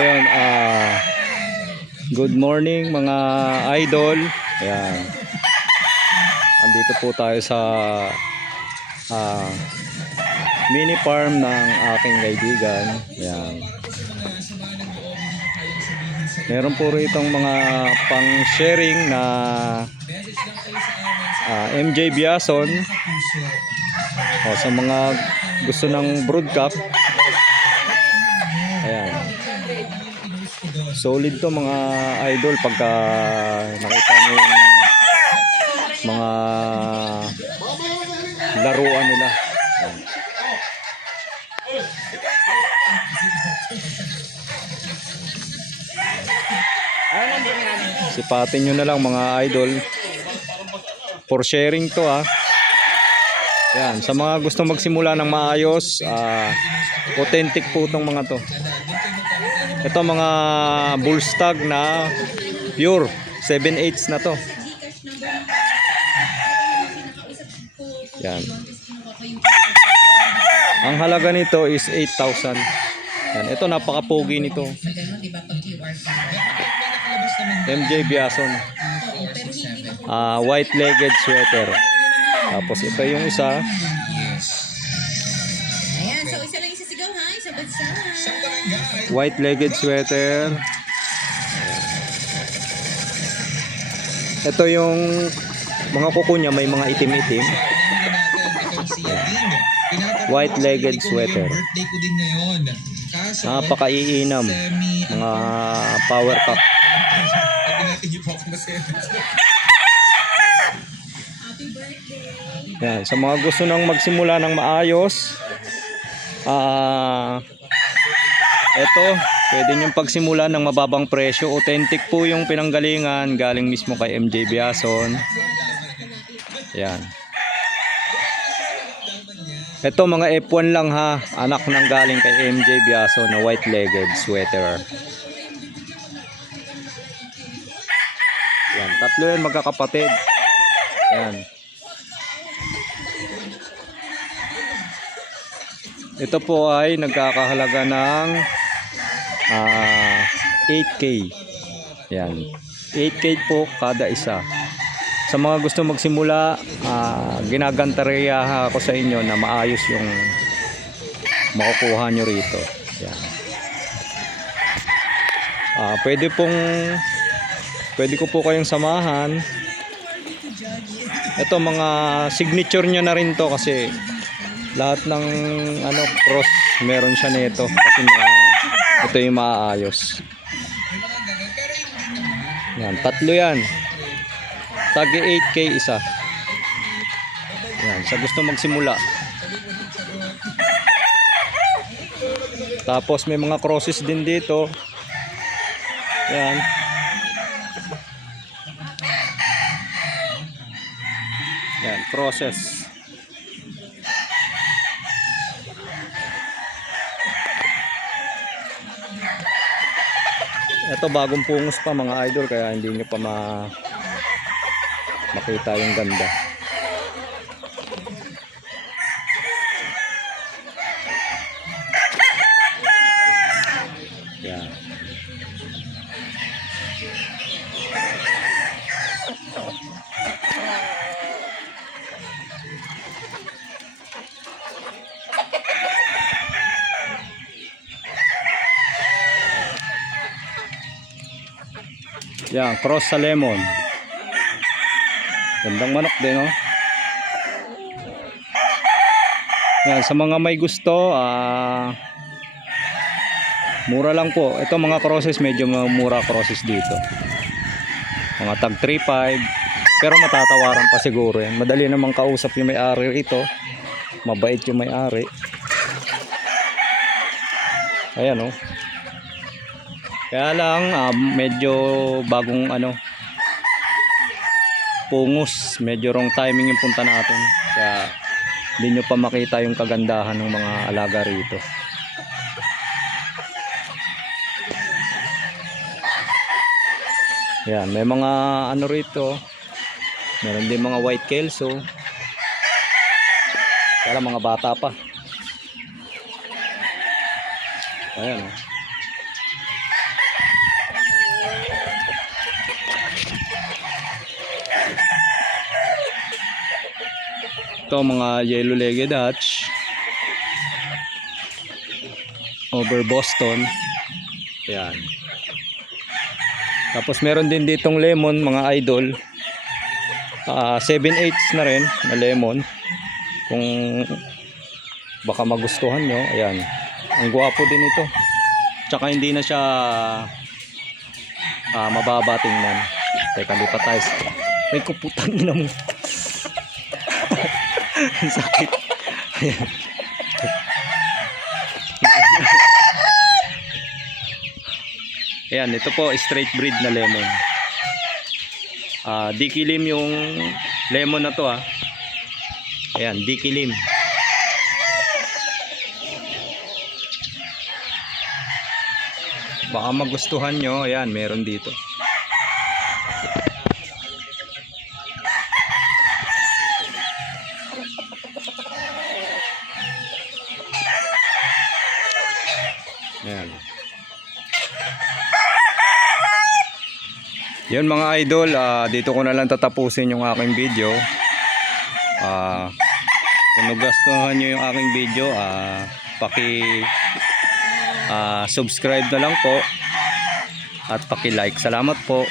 Ayun, good morning mga idol. Ayan. Andito po tayo sa mini farm ng aking kaibigan. Ayan. Meron po rito mga pang-sharing na MJ Biason. O, sa mga gusto ng broodcock. Ayan. Solid to mga idol pagka nakita nyo yung mga laruan nila. Sipatin nyo na lang mga idol. For sharing to Yan, sa mga gustong magsimula ng maayos, authentic po itong mga to. Ito mga bull stag na pure 7/8 na to. Yan. Ang halaga nito is 8,000. Yan, ito napaka-pogi nito. MJ Biason. White-legged sweater. Tapos ito yung isa. Ayan, so isa lang isasigaw ha, isa bansa. White-legged sweater. Ito yung mga kuko niya, may mga itim-itim. White-legged sweater. Napakaiinam. Mga power pack. Yan, sa mga gusto nang magsimula ng maayos, eto, pwede nyo pagsimula ng mababang presyo. Authentic po yung pinanggalingan, galing mismo kay MJ Biason. Yan. Ito mga F1 lang ha, anak ng galing kay MJ Biason na white-legged sweater. Yan, tatlo yan magkakapatid. Yan. Ito po ay nagkakahalaga ng 8K. Yan. 8K po kada isa. Sa mga gusto magsimula, ginagantareya ako sa inyo na maayos yung makukuha nyo rito. Yan. Pwede ko po kayong samahan. Ito mga signature nyo na rin to kasi lahat ng cross meron siya nito kasi ito yung maayos. Yan, tatlo yan. Tagi 8K isa. Yan, sa gusto magsimula. Tapos may mga crosses din dito. Yan. Yan, crosses. Ito bagong pungos pa mga idol kaya hindi nyo pa makita yung ganda. Yan. Yan, cross sa lemon. Gandang manok din, Yan, sa mga may gusto, mura lang po. Ito mga crosses, medyo mura crosses dito. Mga tag 3.5. Pero matatawaran pa siguro yan. Madali namang kausap yung may-ari rito. Mabait yung may-ari. Ayan, Kaya lang medyo bagong pungos, medyo wrong timing yung punta natin. Kaya hindi nyo pa makita yung kagandahan ng mga alaga rito. Yan, may mga rito. Meron din mga white kelso. Kaya mga bata pa. Ayan. Ito mga yellow-legged Dutch. Over Boston. Ayan. Tapos meron din ditong lemon mga idol. 7/8 na rin na lemon. Kung baka magustuhan nyo. Ayan. Ang gwapo din ito. Tsaka hindi na siya mababa tingnan. Teka, lipat tayo. May kuputan na mo. Ang sakit. Ayan. Ayan, ito po straight breed na lemon. Dikilim yung lemon na to Ayan, dikilim. Baka magustuhan nyo. Ayan, meron dito. Ayan. Yun mga idol, dito ko na lang tatapusin yung aking video. Kung nagustuhan nyo yung aking video, subscribe na lang po at paki-like. Salamat po.